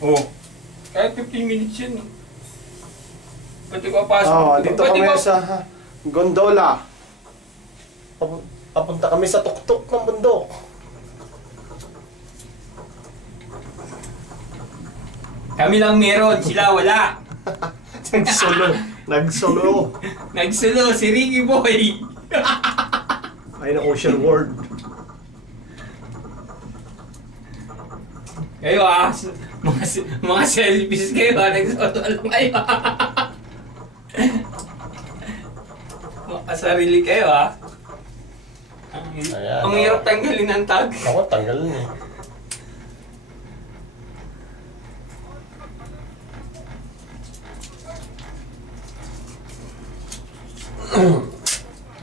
Oh. Kahit 15 minutes yun eh. Pati ko pasok. Oo, dito Pati kami ko... sa gondola. Papunta kami sa tuktok ng bundok. Kami lang meron, sila wala. Nagsolo. Nagsolo. Nagsulo si Ricky Boy. Ay na Ocean World. Kayo mga selfies kayo nagsulo lang kayo. Makasarili kayo Ayan, Ang hirap tanggalin ng tag. Ako, tanggal niya.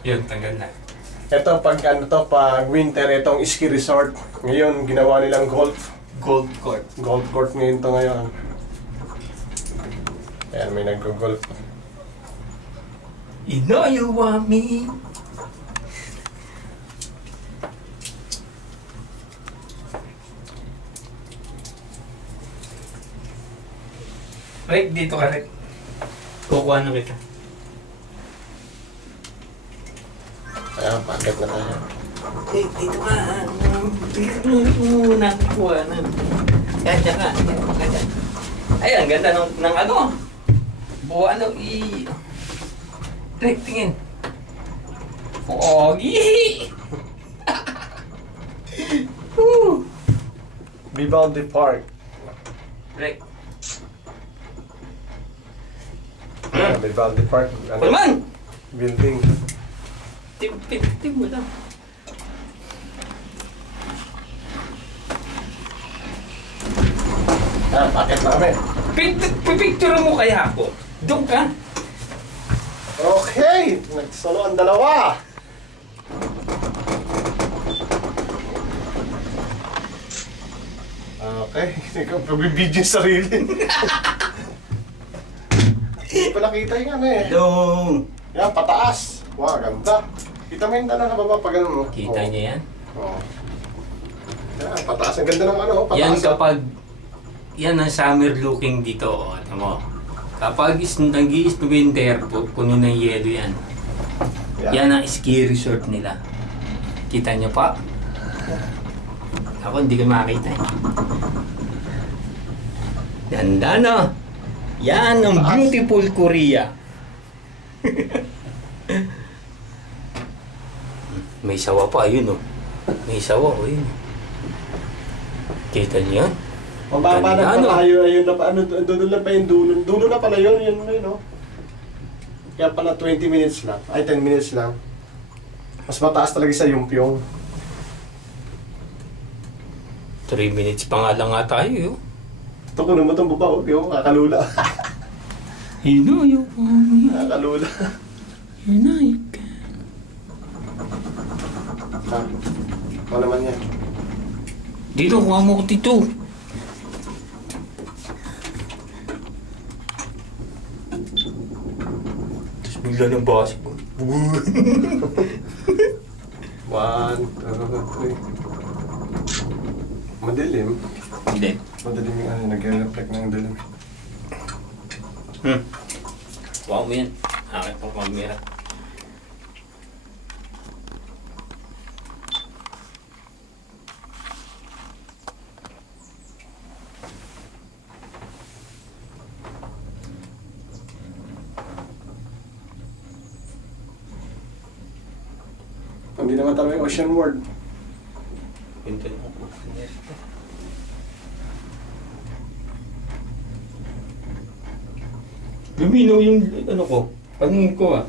Yun, tanggal na. Ito pag pag winter, itong ski resort. Ngayon, ginawa nilang golf Court. court ngayon to ngayon. Ayan, may nag-golf. You know you want me. Rick, dito ka, Rick. Kukuha na kita. Ayan, packet na tayo. Rick, dito ka. Dito muna kukuha na. Yan, dyan ka. Ay, ang ganda ng ano. Buo ano, Rick, tingin. Pogi! Vivaldi Park. Rick. Ayan, Vivaldi Park. Kulman! Building. Tip mo lang. Ayan, packet na kami. Pipicture mo kaya ako. Doon ka. Okay! Nagsolo ang dalawa. Okay, ikaw pagbibidyo yung sarili. Hindi pa nakita yung ano eh. Dong! Yan, pataas. Wow, ganda. Kita mo yung tanong na baba pag ano mo. Kita niya yan? Oo. Yan, pataas. Ang ganda ng ano, pataas. Yan kapag... Yan ang summer looking dito. Ano mo? Kapag nag-iis winter, puno ng yelo yan. Yan ang ski resort nila. Kita niyo pa? Ako hindi ko makita. Ganda no? Yan ang beautiful Korea. May sawa pa, ayun oh. May sawa, oh yun. Kita niyo yan? Mababa na Ganda, pala yun, ayun na pa, ano, dulo na pa yung dulo. Dulo na pala yun, no? Kaya pala 20 minutes lang, ay 10 minutes lang. Mas mataas talaga sa Yumpiong. 3 minutes pa nga lang nga tayo, yo. Ito ko naman itong baba, yung kakalula. You know you want me. Kakalula. You know you can. Ha? Ano naman yan? Dito, kuha mo ko dito. Tapos bigla ng basik ko. 1, 2, 3. Madilim. Hindi. Madilim yung ano, nag-reflect ng dilim. Kuha mo yan. Akin pang camera. Hindi naman talaga yung Ocean World. Pinto mo ko. Luminaw yung ano ko. Paningin ko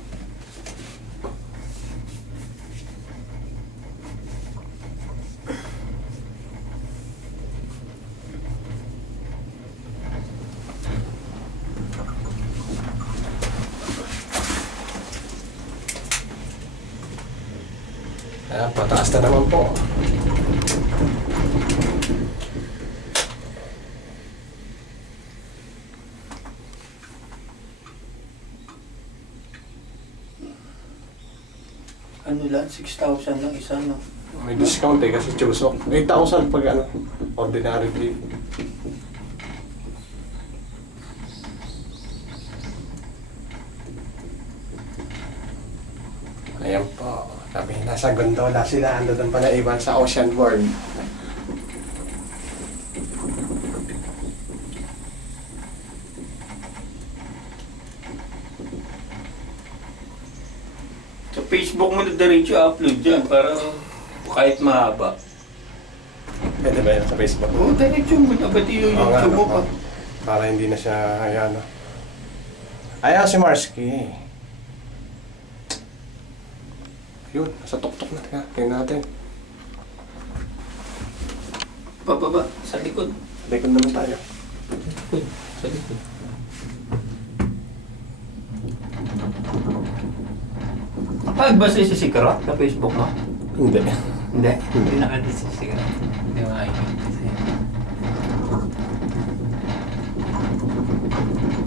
Ayan, pataas na naman po. Ano lang, 6,000 lang isa, no? May discount kasi Chusok. 8,000 pag ano, ordinary fee. Ayan po. Sabi, nasa gondola sila. Ando doon pa na iwan sa Ocean World. Sa Facebook mo na diretso upload dyan para kahit mahaba. Pwede ba yan sa Facebook? Oo, diretso mo na. Ba't yung Oo nga, YouTube mo no? pa? Para hindi na siya, ayan. Ayaw si Marsky. Yun, sa tuktok na. Tingnan natin. Pababa, sa likod. Likod naman tayo. Likod, sa likod. Pag ba sisisikara sa Facebook mo? Hindi. Hindi. Hindi nakasisikara. Hindi makikita sa'yo.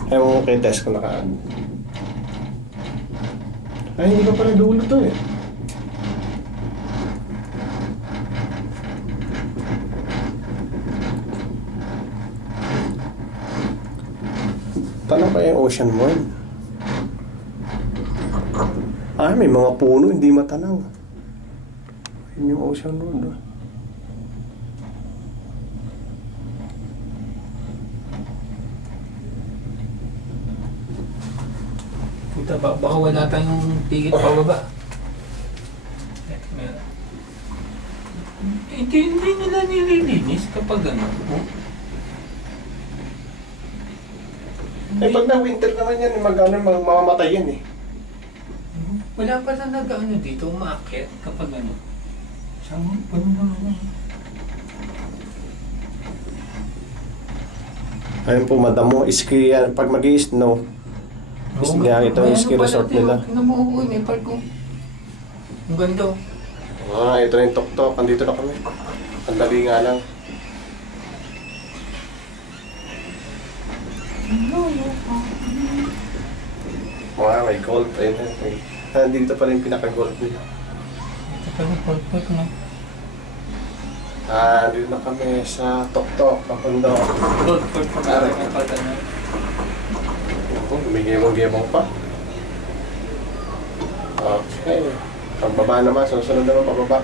Ayaw mo kay test ko nakaan. Ay, hindi ka pala dulo to eh. Tanong pa yung Ocean World. Ah, may mga puno, hindi matanaw. Yun yung Ocean World. Ah. Puta, baka wala tayong tigit pababa. Hindi nila nililinis kapag ano. Eh, pag na-winter naman yan, mamamatay yan eh. Wala pa na nag-ano dito, umaakyat kapag ano. Saan mo? Ano? Ayun po, madamo, ski yan. Pag mag-i-snow, ito yung ski resort nila. Tingnan mo ko, may park ko. Ang ganda. Ah, ito na yung tok-tok. Andito na kami. Ang dali nga lang. Wow, may golf. Ayun na. Dito pa rin yung pinaka-golf nila. Ito pala park na. Dito na kami sa tok-tok, Papundo. Road park pa Aray. na pala na. Lumigimong-gimong pa. Okay. Pagbaba naman, susunod naman pababa.